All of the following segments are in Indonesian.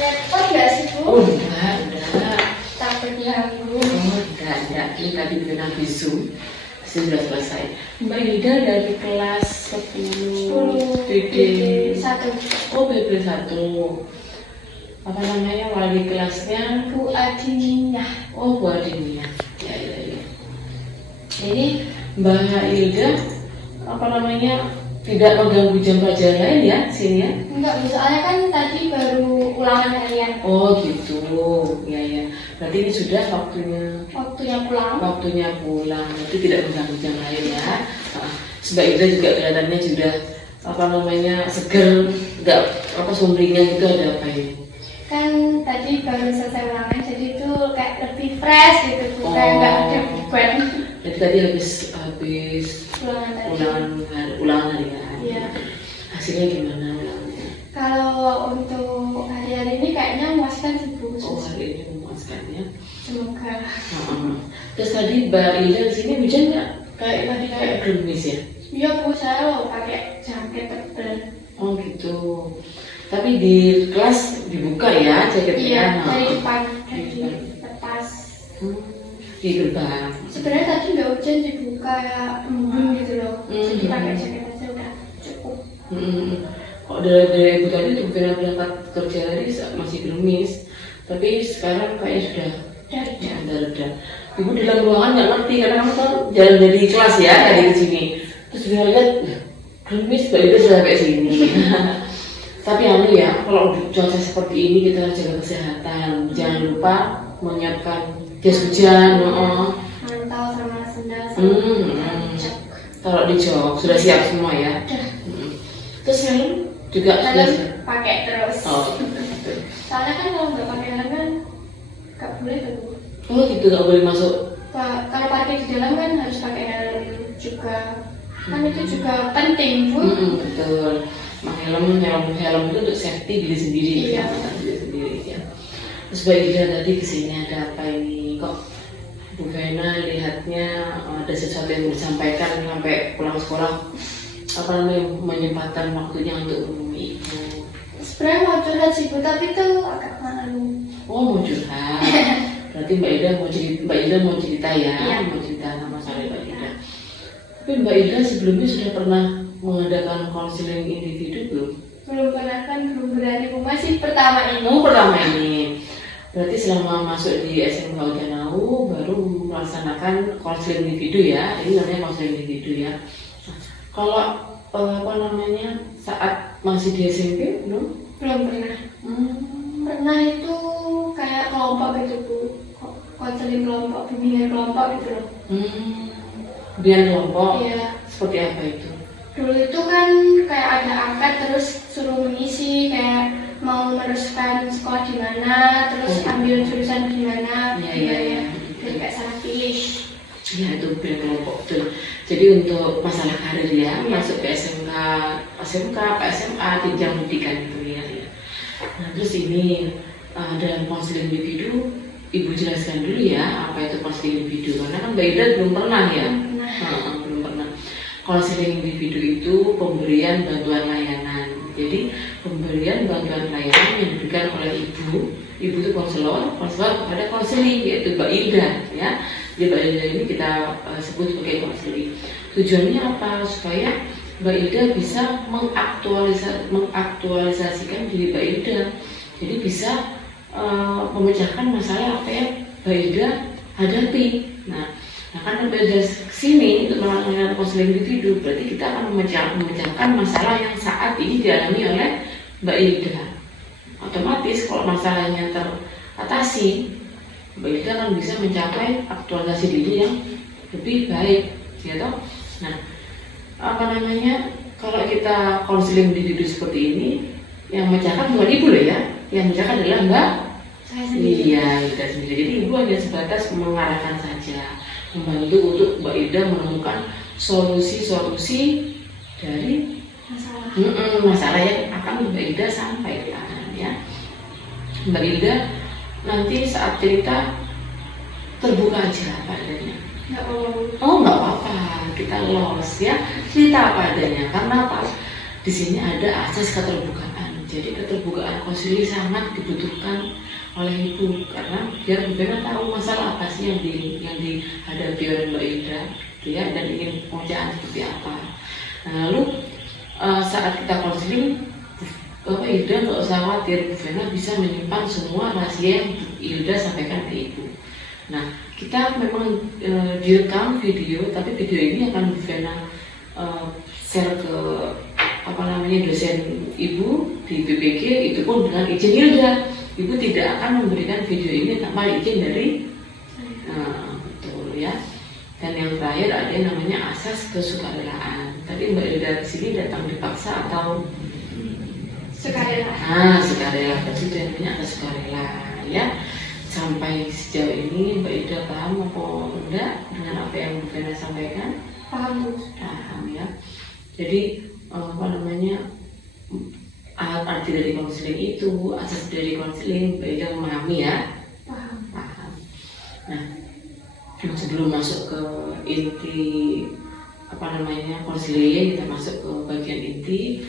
Repot nggak sih, Bu? Oh enggak. Takut ganggu. Oh enggak. Ini tadi bikin Zoom sudah selesai. Mbak Hilda dari kelas 10 BD 1. Oh BD 1. Apa namanya wali kelasnya? Bu Adinia. Oh Bu Adinia. Ya. Ini Mbak Hilda apa namanya tidak mengganggu jam pelajaran lain ya sini ya? Enggak, Bu. Soalnya kan tadi baru ulangan harian. Oh gitu. Ya. Berarti ini sudah waktunya Pulang. Berarti tidak mengganggu jam lain ya. Mbak Hilda juga kelihatannya sudah apa namanya seger, nggak apa sumringah gitu, ada apa ini? Kan tadi baru selesai ulangan, jadi itu kayak lebih fresh gitu, Bu. Kayak nggak ada beban. Jadi tadi habis Ulangan tadi. ulangan harian. Iya. Hasilnya gimana ulangannya? Kalau untuk hari-hari ini kayaknya memuaskan sih, Bu. Oh hari ini memuaskan ya. Semoga. Terus tadi Mbak Hilda di sini hujan nggak? Kayak gerimis ya? Iya, Bu. Saya loh pakai jaket tebal. Oh gitu. Tapi di kelas dibuka ya jaketnya? Iya, dari depan Di dari depan. atas. Di gerbang. Sebenarnya tadi nggak hujan, dibuka ya embun gitu loh. Jadi Mhm. pakai jaket aja udah cukup. Kok dari ibu tadi tuh berangkat kerja tadi masih gerimis, tapi sekarang kayaknya sudah reda. Ibu di dalam ruangan nggak ngerti karena kamu kan jalan dari kelas ya dari ke sini. Terus dia lihat gerimis, Mbak Hilda sudah sampai sini. Tapi ya, kalau cuaca seperti ini kita harus jaga kesehatan. Jangan lupa menyiapkan jas hujan. Mantau sama sendal sama cek. Taruh di jok, sudah siap semua ya. Terus helm juga sudah Dalam siap. pakai terus. Oh, gitu. Soalnya kan kalau nggak pakai helm kan nggak boleh tuh. Oh gitu, nggak boleh masuk. Kalau parkir di dalam kan harus pakai helm juga. Kan itu juga penting, Bu. Betul. Helm itu untuk safety diri sendiri, Iya. keselamatan diri sendiri ya. Terus Mbak Hilda tadi kesini ada apa ini? Kok Bu Vena lihatnya ada sesuatu yang disampaikan sampai pulang sekolah, apa namanya menyempatkan waktunya untuk menemui ibu? Sebenarnya mau curhat sih, Bu, tapi tuh agak malu. Oh mau curhat. Berarti Mbak Hilda mau cerita ya? Iya. Mau cerita sama saya Mbak Hilda. Tapi Mbak Hilda sebelumnya sudah pernah mengadakan konseling individu belum? Belum pernah kan, belum berani, Bu. Masih pertama ini. Pertama ini. Berarti selama masuk di SMK Ujanau baru melaksanakan konseling individu ya. Ini namanya konseling individu ya. Nah, kalau apa namanya saat masih di SMP belum? Belum pernah. Pernah itu kayak kelompok gitu, Bu. Konseling kelompok, bimbingan kelompok gitu loh. Biar kelompok. Iya. Seperti apa itu? Dulu itu kan kayak ada angkat terus suruh mengisi kayak mau meneruskan sekolah di mana, terus ambil jurusan di mana, Iya. jadi kayak salah pilih. Ya itu biar kelompok betul. Jadi untuk masalah karir ya, masuk ke SMK, SMA, jenjang pendidikan itu ya. Nah terus ini dalam konseling individu, Ibu jelaskan dulu ya apa itu konseling individu karena kan Mbak Hilda belum pernah ya. Belum pernah. Konseling individu itu pemberian bantuan layanan. Jadi pemberian bantuan layanan yang diberikan oleh ibu itu konselor kepada konseling yaitu Mbak Hilda ya. Jadi Mbak Hilda ini kita sebut sebagai konseling. Tujuannya apa? Supaya Mbak Hilda bisa mengaktualisasikan diri Mbak Hilda. Jadi bisa memecahkan masalah apa yang Mbak Hilda hadapi. Nah kan dari sini untuk melakukan konseling individu berarti kita akan memecahkan masalah yang saat ini dialami oleh Mbak Hilda. Otomatis kalau masalahnya teratasi, Mbak Hilda akan bisa mencapai aktualisasi diri yang lebih baik, ya toh. Nah, apa namanya kalau kita konseling individu seperti ini, yang memecahkan bukan ibu loh ya, yang memecahkan adalah Mbak. Saya sendiri. Iya, Hilda sendiri. Jadi ibu hanya sebatas mengarahkan saja. Membantu untuk Mbak Hilda menemukan solusi-solusi dari masalah yang akan Mbak Hilda sampaikan ya. Mbak Hilda nanti saat cerita terbuka aja apa adanya. Nggak perlu. Oh nggak apa-apa, kita los ya, cerita apa adanya. Karena apa? Di sini ada asas keterbukaan. Jadi keterbukaan konsili sangat dibutuhkan oleh ibu karena biar Bu Vena tahu masalah apa sih yang dihadapi oleh Mbak Ida, gitu ya, dan ingin pekerjaan seperti apa. Nah, lalu saat kita konseling, Bapak Ida nggak usah khawatir, Bu Vena bisa menyimpan semua rahasia yang Ida sampaikan ke ibu. Nah, kita memang direkam video, tapi video ini akan Bu Vena share ke dosen ibu di BPG, itu pun dengan izin Hilda. Ibu tidak akan memberikan video ini tanpa izin dari betul ya. Dan yang terakhir ada yang namanya asas kesukarelaan. Tadi Mbak Hilda di sini datang dipaksa atau sukarela? Sukarela, berarti itu yang namanya asas sukarela ya. Sampai sejauh ini Mbak Ida paham apa enggak dengan apa yang Bu Vena sampaikan? Paham, Bu. Paham ya. Jadi arti dari konseling itu, asas dari konseling, Mbak Ida memahami ya? Paham. Nah, sebelum masuk ke inti konseling, kita masuk ke bagian inti.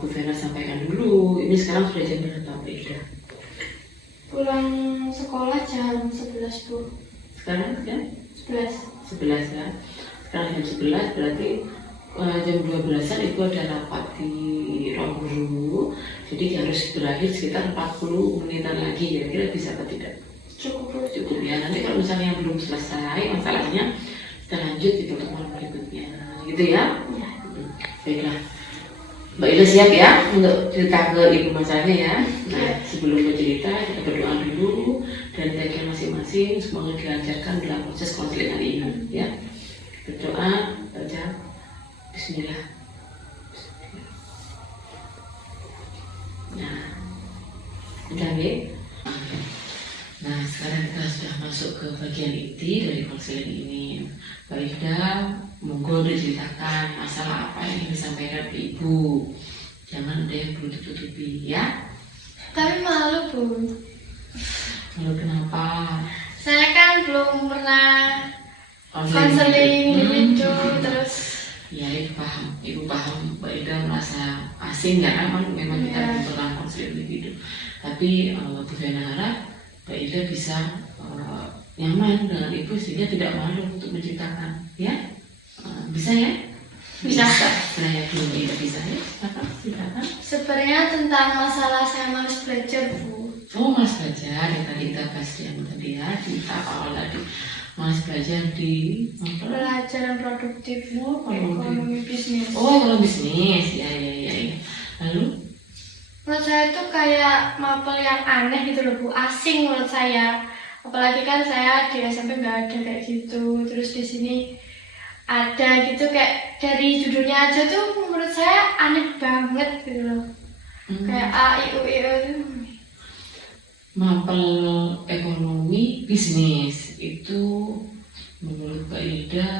Bu Vena sampaikan dulu. Ini sekarang sudah jam berapa, Mbak Ida? Pulang sekolah jam 11, Bu. Sekarang jam 11 ya. Sekarang jam 11 berarti jam 12-an itu ada rapat di ruang guru. Jadi harus berakhir sekitar 40 menitan lagi, kira-kira bisa atau tidak? Cukup ya. Nanti kalau misalnya belum selesai masalahnya, kita lanjut di pertemuan berikutnya, gitu ya? Ya. Baiklah, Mbak Ida siap ya untuk cerita ke ibu masalahnya ya. Nah, sebelum bercerita kita berdoa dulu dan tagnya masing-masing semoga dilancarkan dalam proses konseling hari ini ya. Berdoa, baca Bismillah. Nah, udah ya. Nah, sekarang kita sudah masuk ke bagian inti dari konseling ini. Mbak Ida, monggo diceritakan masalah apa yang ingin disampaikan ke ibu. Jangan ada yang perlu ditutupi ya. Tapi malu, Bu. Lalu kenapa? Saya kan belum pernah konseling gitu, terus ya, ibu paham Mbak Ida merasa asing ya, memang kita belum pernah konseling individu. Tapi Bu Vena harap Mbak Ida bisa nyaman dengan ibu sehingga tidak malu untuk menceritakan ya. Bisa ya? Bisa. Saya yakin Mbak Ida bisa ya. Silakan. Sebenarnya tentang masalah saya malas belajar, Bu. Oh, malas belajar yang tadi kita bahas yang tadi ya, di tahap awal tadi. Malas belajar di pelajaran produktif, produktif. Ekonomi bisnis. Oh, ekonomi bisnis, ya. Lalu? Menurut saya itu kayak mapel yang aneh gitu loh, Bu. Asing menurut saya. Apalagi kan saya di SMP nggak ada kayak gitu. Terus di sini ada gitu, kayak dari judulnya aja tuh menurut saya aneh banget gitu loh. Kayak A, I, U, I, O itu. Mapel ekonomi bisnis itu menurut Mbak Ida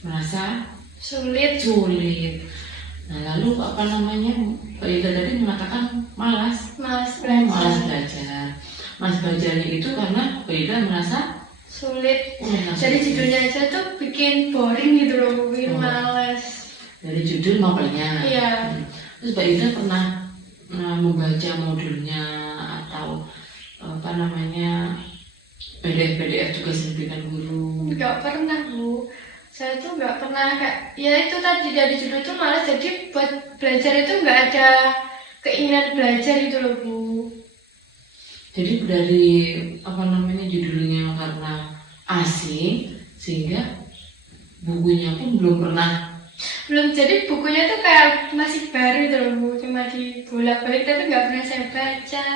merasa sulit. Nah, lalu Mbak Ida tadi mengatakan malas belajar. Malas belajarnya itu karena Mbak Ida merasa sulit. Jadi judulnya aja tuh bikin boring gitu loh, bikin malas. Dari judul mapelnya. Iya. Terus Mbak Ida pernah membaca modulnya atau PDF juga diberikan guru? Nggak pernah, Bu. Saya tuh nggak pernah kayak, ya itu tadi dari judul tuh malas, jadi buat belajar itu nggak ada keinginan belajar gitu loh, Bu. Jadi dari judulnya karena asing sehingga bukunya pun belum, jadi bukunya tuh kayak masih baru gitu loh, Bu. Cuma dibolak-balik tapi nggak pernah saya baca.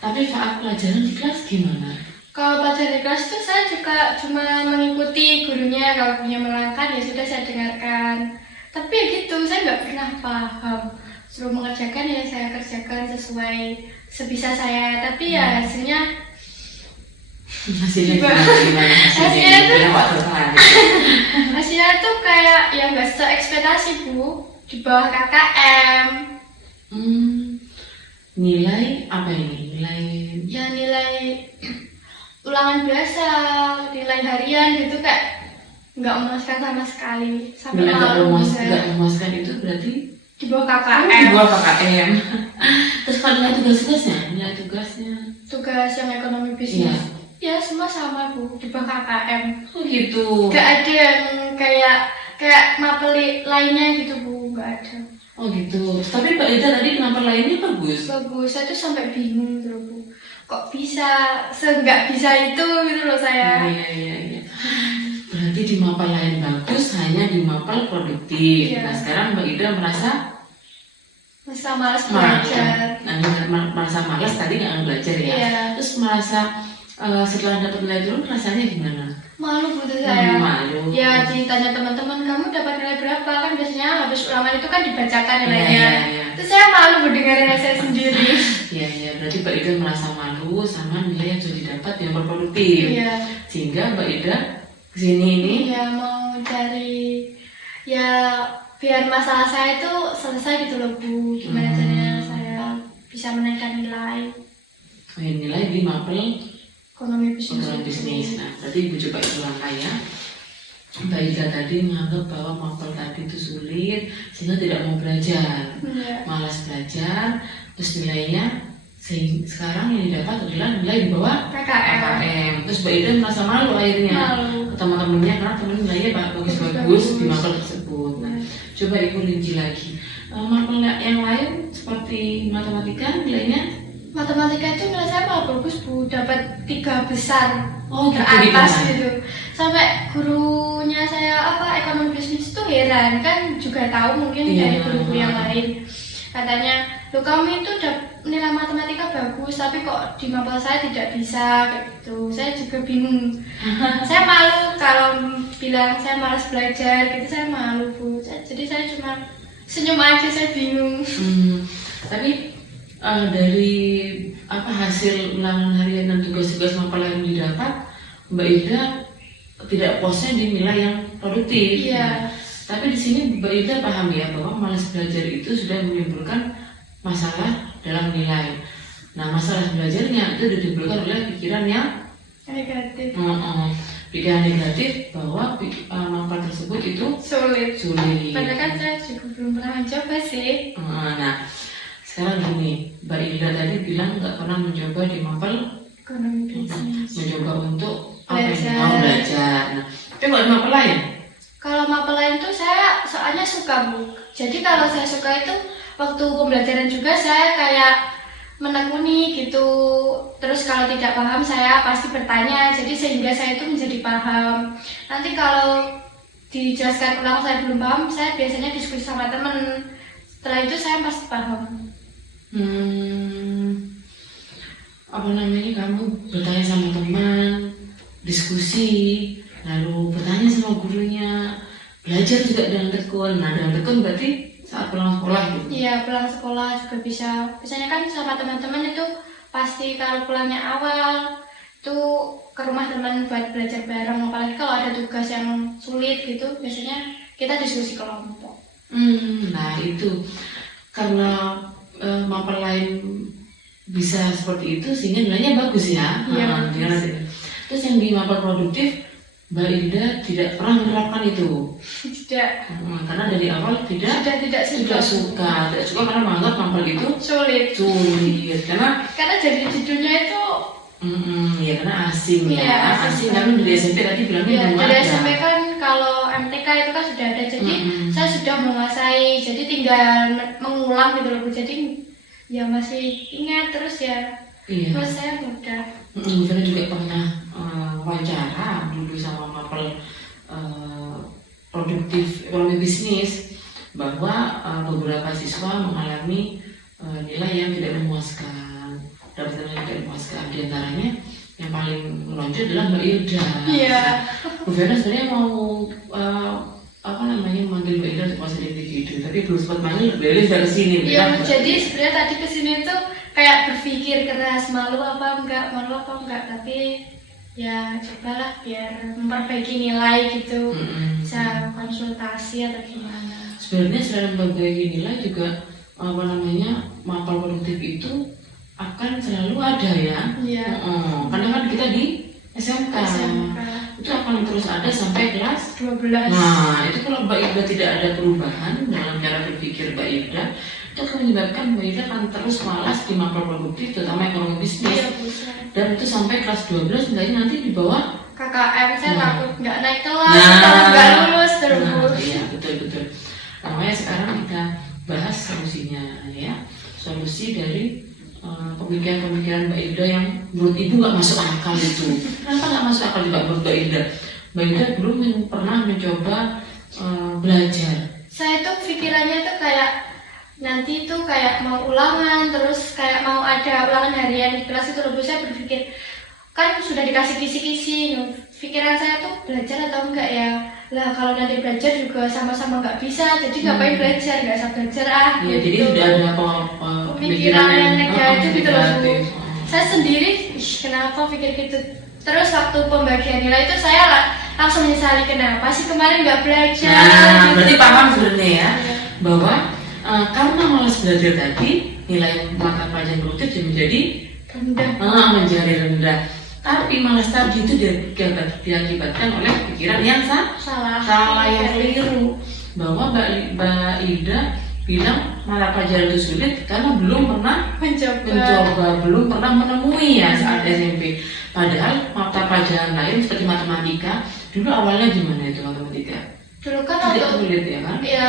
Tapi saat pelajaran di kelas gimana? Kalau pelajaran di kelas tuh saya juga cuma mengikuti gurunya, kalau gurunya menerangkan ya sudah saya dengarkan. Tapi ya gitu, saya nggak pernah paham. Suruh mengerjakan ya saya kerjakan sesuai sebisa saya. Tapi ya hasilnya hasilnya tuh kayak ya nggak sesuai ekspektasi, Bu. Di bawah KKM. Nilai apa ini? Nilai ulangan biasa, nilai harian gitu, kayak nggak memuaskan sama sekali. Sampai nggak memuaskan itu berarti di bawah Di KKM. bawah KKM. Terus kalau nilai tugasnya Tugas yang ekonomi bisnis. Ya semua sama Bu, di bawah KKM. oh gitu. Gak ada yang kayak mapel lainnya gitu Bu, gak ada. Oh gitu. Tapi Mbak Ida tadi kenapa lainnya bagus? Bagus, saya tuh sampai bingung gitu loh Bu. Kok bisa seenggak bisa itu gitu loh saya. Iya. Berarti di mapel lain bagus, hanya di mapel produktif. Iya. Nah sekarang Mbak Ida merasa Masa malas belajar. merasa malas tadi nggak belajar ya. Iya. Terus merasa setelah dapat nilai turun rasanya gimana? Malu Bu tuh saya. Malu. Ya ditanya teman-teman, kamu dapat nilai berapa? Kan biasanya habis ulangan itu kan dibacakan Iya, nilainya. iya. Terus saya malu mendengarnya saya sendiri. Iya. Berarti Mbak Ida merasa malu sama nilai yang sudah didapat yang berproduktif. Iya. Sehingga Mbak Ida kesini ini. Ya mau cari ya biar masalah saya itu selesai gitu loh Bu. Gimana caranya saya bisa menaikkan nilai Nilai di mapel ekonomi bisnis. ekonomi bisnis. Nah, berarti Ibu coba itu langkah ya. Mbak Ida tadi menganggap bahwa mapel tadi itu sulit sehingga tidak mau belajar, Iya. malas belajar, terus nilainya sekarang yang didapat adalah nilai di bawah KKM. Terus Mbak Ida merasa malu akhirnya Malu. ke teman-temannya karena temen nilainya bagus-bagus di mapel tersebut. Nah, coba Ibu rinci lagi. Mapel yang lain seperti matematika nilainya Matematika itu nilai saya malah bagus Bu, dapat 3 besar Oh, ke gitu, atas gitu. gitu. Sampai gurunya saya ekonomi bisnis itu heran, kan juga tahu mungkin Iya. dari guru-guru yang lain. Katanya, "Loh kamu itu nilai matematika bagus, tapi kok di mapel saya tidak bisa," kayak gitu. Saya juga bingung. Saya malu kalau bilang saya malas belajar, gitu saya malu Bu. Jadi saya cuma senyum aja, saya bingung. Tapi dari hasil ulangan harian dan tugas-tugas mapel yang didapat, Mbak Ida tidak puasnya di nilai yang produktif. Iya. Tapi di sini Mbak Ida paham ya bahwa malas belajar itu sudah menimbulkan masalah dalam nilai. Nah, masalah belajarnya itu ditimbulkan oleh pikiran yang Negatif. pikiran negatif bahwa mapel tersebut itu Sulit. sulit. Padahal kan saya juga belum pernah mencoba sih. Nah, sekarang gini, Mbak Ida tadi bilang nggak pernah mencoba di mapel, Ekonomi bisnis. mencoba untuk Belajar. belajar. Nah, tapi nggak di mapel lain. Kalau mapel lain tuh saya soalnya suka Bu. Jadi kalau saya suka itu waktu pembelajaran juga saya kayak menekuni gitu. Terus kalau tidak paham saya pasti bertanya. Jadi sehingga saya itu menjadi paham. Nanti kalau dijelaskan ulang saya belum paham, saya biasanya diskusi sama temen. Setelah itu saya pasti paham. Kamu bertanya sama teman, diskusi, lalu bertanya sama gurunya, belajar juga dengan tekun. Nah, dengan tekun berarti saat pulang sekolah gitu. Iya, pulang sekolah juga bisa. Biasanya kan sama teman-teman itu pasti kalau pulangnya awal itu ke rumah teman buat belajar bareng. Apalagi kalau ada tugas yang sulit gitu, biasanya kita diskusi kelompok. Nah itu karena mapel lain bisa seperti itu sehingga nilainya bagus ya. Iya. Terus yang di mapel produktif Mbak Ida tidak pernah menerapkan itu. Tidak. Karena dari awal tidak suka karena menganggap mapel itu Sulit. karena jadi judulnya itu ya karena asing ya. Iya, Asing tapi dari SMP tadi bilangnya ya, belum dari ada. SMP kan kalau MTK itu kan sudah ada. Jadi saya sudah menguasai. Jadi tinggal mengulang gitu loh Bu. Jadi ya masih ingat terus ya. Iya. Terus saya mudah. Saya juga pernah wawancara dulu sama mapel produktif ekonomi bisnis bahwa beberapa siswa mengalami nilai yang tidak memuaskan, dapat nilai yang tidak memuaskan. Di antaranya yang paling menonjol adalah Mbak Ida. Iya. Bu Vera sebenarnya mau manggil Mbak Ida untuk masuk di video, tapi belum sempat manggil. Mbak Ida sudah kesini. Iya, jadi sebenarnya tadi kesini tuh kayak berpikir keras malu apa enggak, tapi ya cobalah biar memperbaiki nilai gitu. Bisa konsultasi atau gimana. Sebenarnya selain memperbaiki nilai juga mapel produktif itu akan selalu ada ya. Iya. Karena kan kita di SMK. SMK. Itu akan terus ada sampai kelas 12. Nah, itu kalau Mbak Ida tidak ada perubahan dalam cara berpikir Mbak Ida, itu akan menyebabkan Mbak Ida akan terus malas di mapel produktif, terutama ekonomi bisnis. Iya, Bu. Dan itu sampai kelas 12 Mbak Ida nanti di bawah KKM saya Nah. takut nggak naik kelas, Nah. takut nggak lulus terus. Nah, iya, betul. Namanya sekarang kita bahas solusinya ya. Solusi dari pemikiran-pemikiran Mbak Ida yang menurut Ibu nggak masuk akal itu. Kenapa nggak masuk akal juga menurut Mbak Ida? Mbak Ida belum pernah mencoba belajar. Saya tuh pikirannya tuh kayak nanti tuh kayak mau ulangan, terus kayak mau ada ulangan harian di kelas itu loh. Saya berpikir kan sudah dikasih kisi-kisi, pikiran saya tuh belajar atau enggak ya. Lah kalau nanti belajar juga sama-sama nggak bisa, jadi ngapain belajar, nggak usah belajar Ya, gitu. jadi sudah ada Pemikiran yang negatif gitu loh, Bu. negatif. Saya sendiri, kenapa pikir gitu? Terus waktu pembagian nilai itu saya langsung menyesali kenapa sih kemarin nggak belajar. Nah, gitu. berarti paham sebenarnya ya Iya. bahwa karena malas belajar tadi nilai mata pelajaran produktif jadi Rendah. menjadi rendah. Tapi malas tadi itu diakibatkan oleh pikiran yang salah yang keliru, bahwa Mbak Ida bilang mata pelajaran itu sulit karena belum pernah mencoba, belum pernah menemui ya saat SMP. Padahal mata pelajaran lain seperti matematika dulu awalnya gimana itu matematika? Dulu kan Tidak waktu sulit ya kan? ya,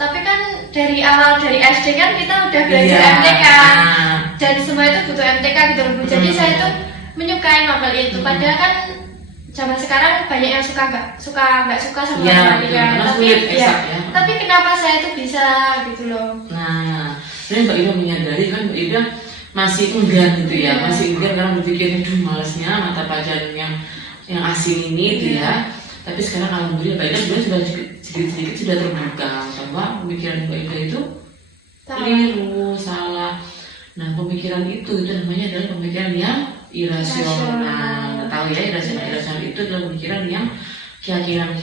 tapi kan dari awal dari SD kan kita udah belajar Iya. MTK Nah. dan semua itu butuh MTK gitu loh, Bu. Jadi saya tuh menyukai mapel itu. Padahal kan zaman sekarang banyak yang nggak suka sama Iya, matematika. karena Tapi sulit, ya, eksak ya. tapi kenapa saya tuh bisa gitu loh? Nah, sebenarnya Mbak Ida menyadari kan Mbak Ida masih enggan gitu ya, Iya. masih enggan karena berpikir, aduh malesnya mata pelajaran yang asing ini gitu ya. Tapi sekarang alhamdulillah Mbak Ida sebenarnya sudah sedikit-sedikit sudah terbuka bahwa pemikiran Mbak Ida itu keliru, salah. Nah, pemikiran itu namanya adalah pemikiran yang irasional. Nah, tahu ya, irasional itu adalah pemikiran yang keyakinan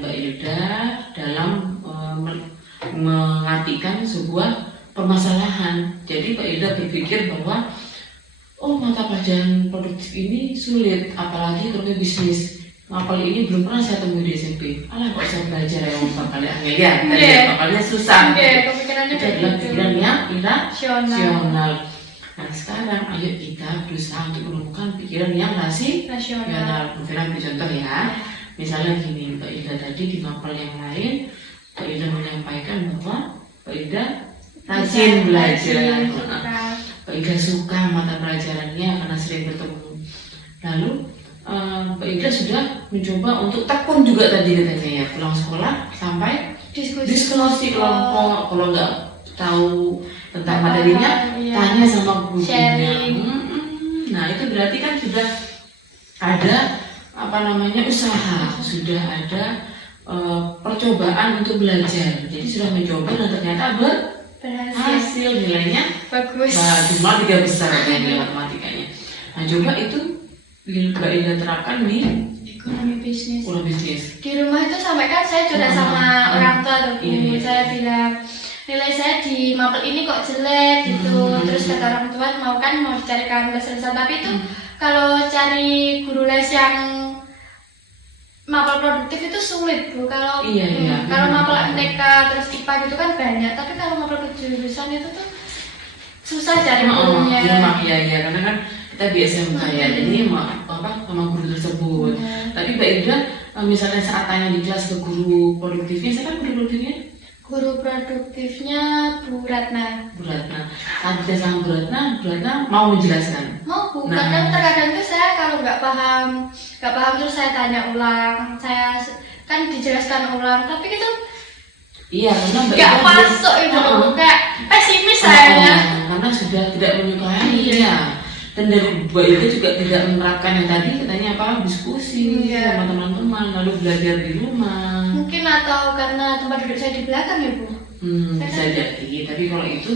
Mbak Ida dalam mengartikan sebuah permasalahan. Jadi Mbak Ida berpikir bahwa oh, mata pelajaran produktif ini sulit, apalagi ekonomi bisnis. Mapel ini belum pernah saya temui di SMP. Alah, kok saya belajar yang bakalnya angin ya, tadi ya, bakalnya susah. Pemikirannya Itu kayak adalah gitu. pikiran yang irasional. Rasional. Nah, sekarang ayo kita berusaha untuk menemukan pikiran yang rasional. Rasional. Mungkin ambil contoh ya. Misalnya gini, Mbak Ida tadi di mapel yang lain, Mbak Ida menyampaikan bahwa Mbak Ida rajin belajar. Mbak Ida suka mata pelajarannya karena sering bertemu. Lalu Mbak Ida sudah mencoba untuk tekun juga tadi katanya ya, pulang sekolah sampai diskusi kelompok. Kalau nggak tahu tentang materinya, tanya sama gurunya. Nah, itu berarti kan sudah ada usaha, sudah ada percobaan untuk belajar. Jadi sudah mencoba dan ternyata berhasil, nilainya bagus. Cuma 3 besar ya nilai matematikanya. Nah, coba itu Mbak Ida terapkan di Ekonomi bisnis. Di rumah itu sampai kan saya curhat sama orang tua tuh, Bu. Saya bilang nilai saya di mapel ini kok jelek gitu. Terus kata orang tua mau dicarikan les-lesan, tapi itu kalau cari guru les yang mapel produktif itu sulit, Bu. Kalau kalau mapel MTK terus IPA gitu kan banyak, tapi kalau mapel kejurusan itu tuh susah cari gurunya. Iya, karena kan kita di SMK ya, jadi sama guru tersebut. Tapi Mbak Ida misalnya saat tanya di kelas ke guru produktifnya, siapa guru produktifnya? Guru produktifnya Bu Ratna. Saat kita sama Bu Ratna mau menjelaskan. Mau Bu, kadang tuh saya kalau nggak paham terus saya tanya ulang, saya kan dijelaskan ulang, tapi itu iya, karena Mbak nggak Ida masuk itu, kayak pesimis saya. Karena sudah tidak menyukai ya. Dan dari Mbak Ida juga tidak menerapkan yang tadi katanya diskusi sama teman-teman, lalu belajar di rumah. Mungkin atau karena tempat duduk saya di belakang ya, Bu. Bisa jadi, tapi kalau itu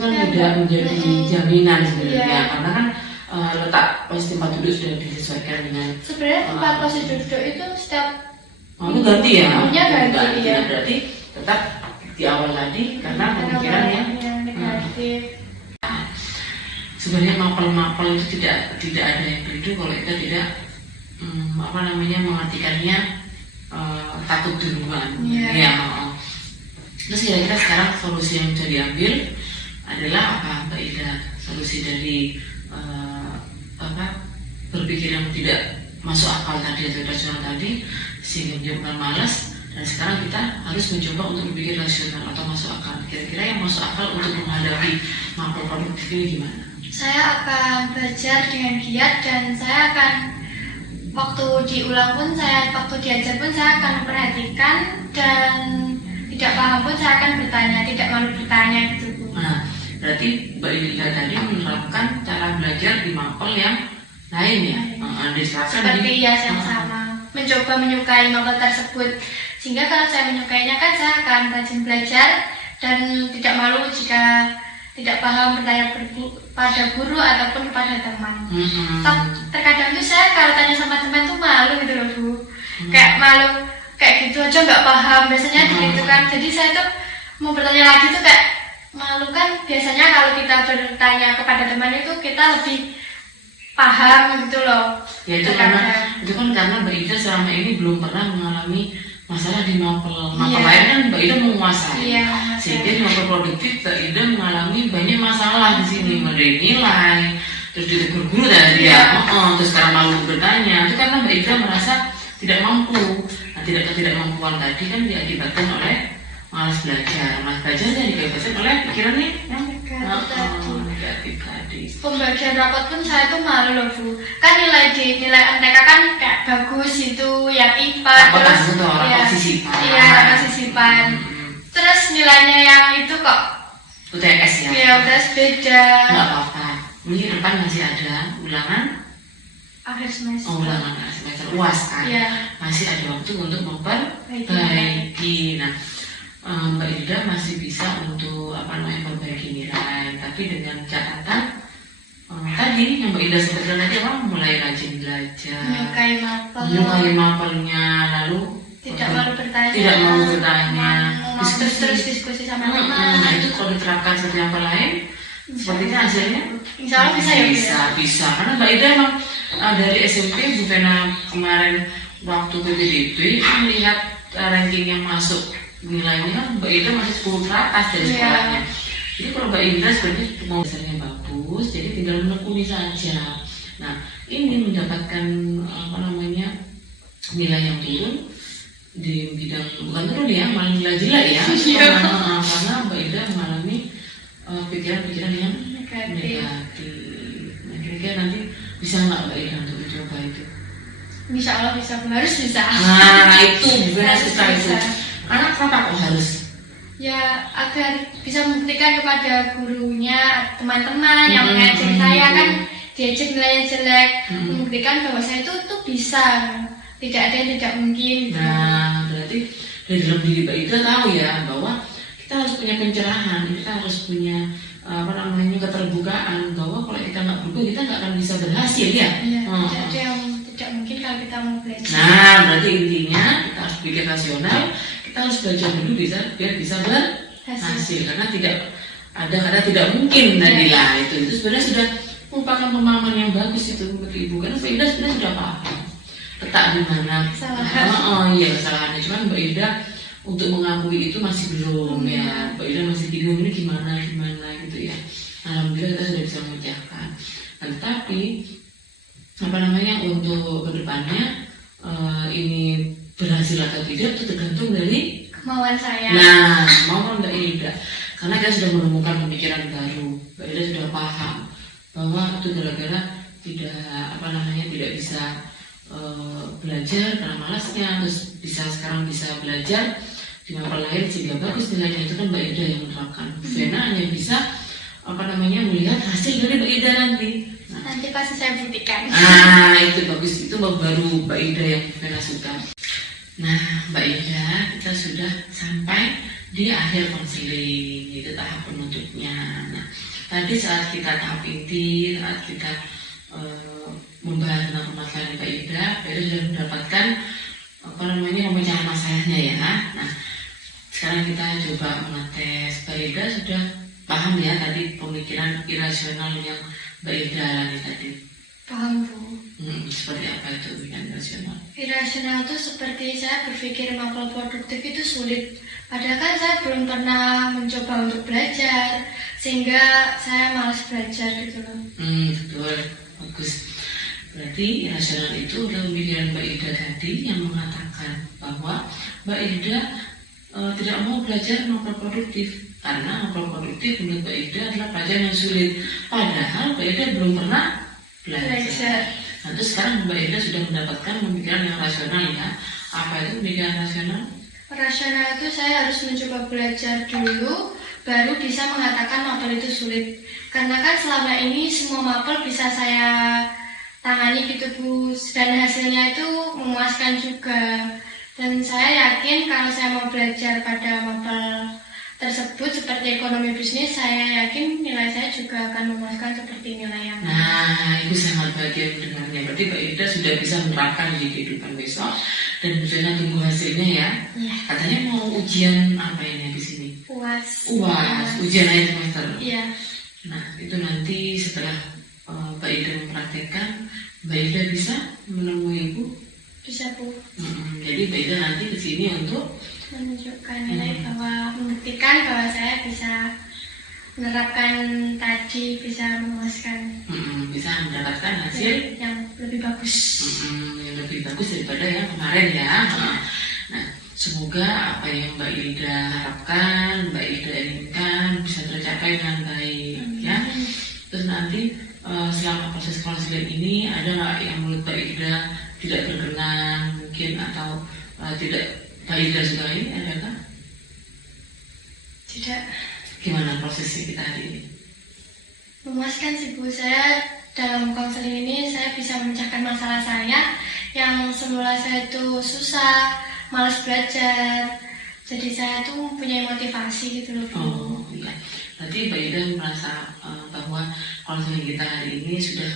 kan tidak menjadi jaminan sebenarnya, karena kan letak posisi tempat duduk sudah disesuaikan dengan. Sebenarnya tempat posisi duduk itu setiap itu ganti ya. Ganti ya. Berarti tetap di awal tadi karena pemikiran yang negatif. Sebenarnya mapel-mapel itu tidak ada yang keliru kalau kita tidak apa namanya mengartikannya takut duluan. Iya. Ya. Terus kira-kira sekarang solusi yang bisa diambil adalah apa Mbak Ida? Solusi dari berpikir yang tidak masuk akal tadi atau rasional tadi sehingga menyebabkan malas, dan sekarang kita harus mencoba untuk berpikir rasional atau masuk akal. Kira-kira yang masuk akal untuk menghadapi mapel produktif ini gimana? Saya akan belajar dengan giat dan saya akan waktu diulang pun waktu diajar pun saya akan memperhatikan, dan tidak paham pun saya akan bertanya, tidak malu bertanya gitu Bu. Nah, berarti Mbak Ida tadi menerapkan cara belajar di mapel yang lain ya? Seperti yang sama, mencoba menyukai mapel tersebut, sehingga kalau saya menyukainya kan saya akan rajin belajar dan tidak malu jika tidak paham bertanya pada guru ataupun kepada teman. Terkadang tuh saya kalau tanya sama teman tuh malu gitu loh Bu, kayak malu kayak gitu aja nggak paham biasanya gitu kan. Jadi saya tuh mau bertanya lagi tuh kayak malu kan. Biasanya kalau kita bertanya kepada teman itu kita lebih paham gitu loh. Ya itu kan karena Mbak Ida selama ini belum pernah mengalami masalah di mapel lain kan Mbak Ida menguasai. Sehingga di mapel produktif Mbak Ida mengalami banyak masalah di sini, mulai nilai, terus ditegur guru tadi terus sekarang malu bertanya. Itu karena Mbak Ida merasa tidak mampu. Nah, ketidakmampuan tadi kan diakibatkan oleh malas belajar. Malas belajar yang diakibatkan oleh pikirannya yang negatif tadi. Pembagian rapat pun saya tuh malu loh Bu. Kan nilai MTK kan kayak bagus itu, yang IPA terus rapot sisipan. Terus nilainya yang itu kok UTS ya? Iya, UTS beda. Nggak apa-apa. Mungkin depan masih ada ulangan akhir semester. Ulangan akhir semester UAS kan? Iya. Masih ada waktu untuk memperbaiki. Nah, Mbak Ida masih bisa untuk memperbaiki nilai, tapi dengan catatan tadi yang Mbak Ida sebutkan tadi mulai rajin belajar, menyukai mapelnya, lalu tidak malu bertanya, terus diskusi sama teman. Nah itu kalau diterapkan seperti apa lain, sepertinya hasilnya Insya Allah bisa. Karena Mbak Ida emang dari SMP bukan kemarin waktu PPDB melihat ranking yang masuk nilainya kan Mbak Ida masih 10 teratas dari sekolahnya. Jadi kalau Mbak Ida sebenarnya mau dasarnya bagus, jadi tinggal menekuni saja. Nah ini mendapatkan nilai yang turun di bidang, bukan turun ya, malah nilai jelek ya. Karena Mbak Ida mengalami pikiran-pikiran yang negatif. Nah kira-kira nanti bisa nggak Mbak Ida untuk mencoba itu? Insya Allah bisa, harus bisa. Nah itu benar sekali itu. Karena kenapa kok harus? Ya agar bisa membuktikan kepada gurunya, teman-teman yang mengajari saya kan diajak nilainya jelek, membuktikan bahwa saya itu tuh bisa, tidak ada yang tidak mungkin. Nah berarti dari dalam diri Mbak Ida tahu ya bahwa kita harus punya pencerahan, kita harus punya keterbukaan bahwa kalau kita nggak berubah kita nggak akan bisa berhasil ya. Tidak ada yang tidak mungkin kalau kita mau belajar. Nah berarti intinya kita harus pikir rasional, kita harus belajar dulu biar bisa berhasil. Karena tidak ada kata tidak mungkin tadilah itu sebenarnya sudah merupakan pemahaman yang bagus itu bagi ibu, karena Mbak Ida sebenarnya sudah paham letak di mana kesalahannya. Cuman Mbak Ida untuk mengakui itu masih belum ya. Mbak Ida masih bingung ini gimana gitu ya. Alhamdulillah kita sudah bisa memecahkan. Nah, tetapi untuk kedepannya ini berhasil atau tidak itu tergantung dari kemauan saya. Nah, kemauan Mbak Ida. Karena kita sudah menemukan pemikiran baru. Mbak Ida sudah paham bahwa itu gara-gara tidak bisa belajar karena malasnya, terus sekarang bisa belajar di mapel lain sehingga bagus nilainya. Itu kan Mbak Ida yang menerapkan. Vena hanya bisa melihat hasil dari Mbak Ida nanti. Nanti pasti saya buktikan. Nah itu bagus, itu baru Mbak Ida yang Vena suka. Nah Mbak Ida, kita sudah sampai di akhir konseling, itu tahap penutupnya. Nah tadi saat kita tahap inti, saat kita membahas tentang permasalahan Mbak Ida sudah mendapatkan pemecahan masalahnya ya. Nah sekarang kita coba mengetes. Mbak Ida sudah paham ya tadi pemikiran irasional yang Mbak Ida alami tadi? Paham Bu. Seperti apa itu pemikiran rasional itu seperti saya berpikir mapel produktif itu sulit. Padahal kan saya belum pernah mencoba untuk belajar, sehingga saya malas belajar gitu loh. Betul, bagus. Berarti rasional itu adalah pemikiran Mbak Ida tadi yang mengatakan bahwa Mbak Ida tidak mau belajar mapel produktif karena mapel produktif menurut Mbak Ida adalah pelajaran yang sulit. Padahal Mbak Ida belum pernah belajar. Nah, terus sekarang Mbak Ida sudah mendapatkan pemikiran yang rasional ya. Apa itu pemikiran rasional? Rasional itu saya harus mencoba belajar dulu, baru bisa mengatakan mapel itu sulit. Karena kan selama ini semua mapel bisa saya tangani gitu Bu, dan hasilnya itu memuaskan juga. Dan saya yakin kalau saya mau belajar pada mapel tersebut seperti ekonomi bisnis, saya yakin nilai saya juga akan memuaskan seperti nilai yang Nah, itu sangat bahagia mendengarnya. Berarti Mbak Ida sudah bisa menerapkan di kehidupan besok dan berencana tunggu hasilnya ya. Iya. Katanya mau ujian apa ini di sini? UAS. Ujian akhir semester. Iya. Nah, itu nanti setelah Mbak Ida mempraktekkan, Mbak Ida bisa menemui Ibu. Bisa Bu. Jadi Mbak Ida nanti ke sini untuk Menunjukkan nilai bahwa membuktikan bahwa saya bisa menerapkan tadi, bisa memuaskan bisa mendapatkan hasil yang lebih bagus. yang lebih bagus daripada yang kemarin ya. Nah, semoga apa yang Mbak Ida harapkan, Mbak Ida inginkan bisa tercapai dengan baik ya. Terus nanti selama proses konseling ini ada nggak yang menurut Mbak Ida tidak berkenan mungkin atau tidak Mbak Ida sukai, adakah? Tidak. Gimana prosesnya kita hari ini? Memuaskan sih Bu, saya dalam konseling ini saya bisa memecahkan masalah saya yang semula saya itu susah, malas belajar. Jadi saya tuh mempunyai motivasi gitu loh Bu. Oh iya, berarti Mbak Ida merasa bahwa konseling kita hari ini sudah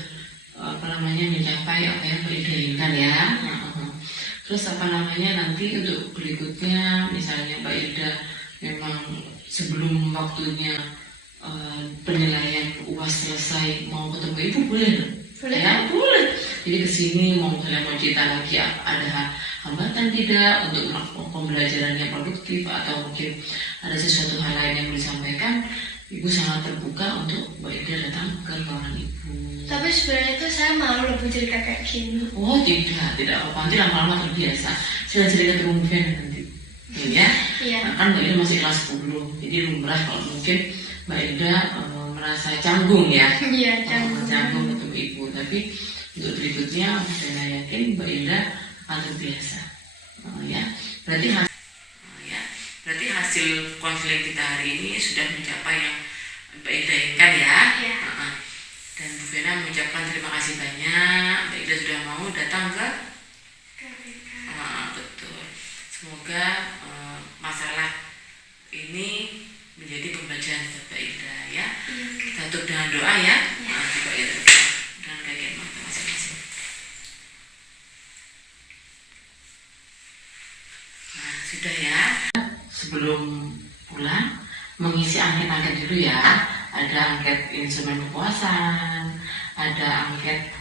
mencapai apa yang Mbak Ida inginkan ya. Terus nanti untuk berikutnya misalnya Mbak Ida memang sebelum waktunya penilaian UAS selesai mau ketemu Ibu boleh? Boleh. Ya boleh. Jadi kesini mau cerita lagi ada hambatan tidak untuk pembelajaran yang produktif atau mungkin ada sesuatu hal lain yang disampaikan, Ibu sangat terbuka untuk Mbak Ida datang ke ruangan Ibu. Tapi sebenarnya itu saya malu lebih cerita kayak gini. Oh tidak apa, nanti lama-lama terbiasa. Saya cerita terumben nanti, ya. Iya. Nah, kan Mbak Ida masih kelas 10, jadi lumrah kalau mungkin Mbak Ida merasa canggung ya. Iya, canggung untuk Ibu. Tapi untuk berikutnya saya yakin Mbak Ida akan terbiasa. Ya, berarti hasil konseling kita hari ini sudah mencapai yang Mbak Ida inginkan ya. Iya. Dan Bu Vena mengucapkan terima kasih banyak Mbak Ida sudah mau datang ke betul. Semoga masalah ini menjadi pembelajaran buat Mbak Ida ya. Kita tutup dengan doa ya. Coba ya dengan bagian masing-masing. Nah, sudah ya. Sebelum pulang mengisi angket-angket dulu ya. Ada angket instrumen kepuasan, ada angket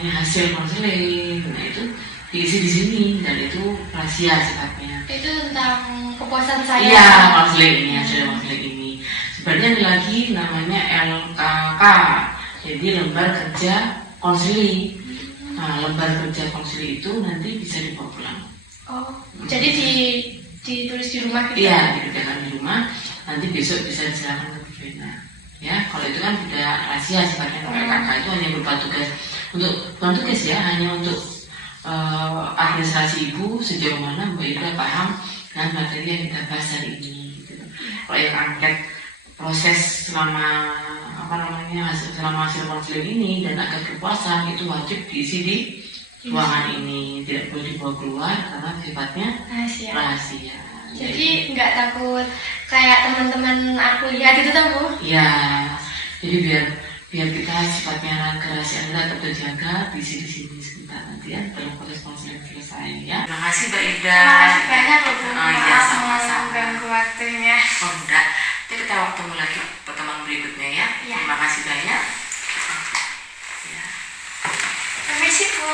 hasil konseling. Nah itu diisi di sini dan itu rahasia sifatnya. Itu tentang kepuasan saya. Iya, konseling ini, hasil konseling ini. Sebenarnya ada lagi namanya LKK, jadi lembar kerja konseling. Nah, lembar kerja konseling itu nanti bisa dibawa pulang. Oh, jadi ditulis di rumah gitu? Iya, dikerjakan di rumah. Nanti besok bisa diserahkan ke Bu Vena. Ya, kalau itu kan tidak rahasia sifatnya. LKK itu hanya berupa tugas bukan tugas ya, hanya untuk administrasi Ibu sejauh mana Mbak Ida paham dengan materi yang kita bahas hari ini. Gitu. Kalau yang angket proses selama hasil konseling ini dan angket kepuasan itu wajib diisi di ruangan ini, tidak boleh dibawa keluar karena sifatnya rahasia. Jadi nggak takut kayak teman-teman aku lihat itu kan Bu? Ya, jadi biar kita sifatnya kerahasiaan kita tetap terjaga di sini sebentar nanti ya dalam proses konseling selesai ya. Terima kasih Mbak Ida. Terima kasih banyak Bu. Iya, sama-sama. Mengganggu waktunya. Oh enggak, nanti kita ketemu lagi pertemuan berikutnya ya. Terima kasih banyak. Permisi Bu.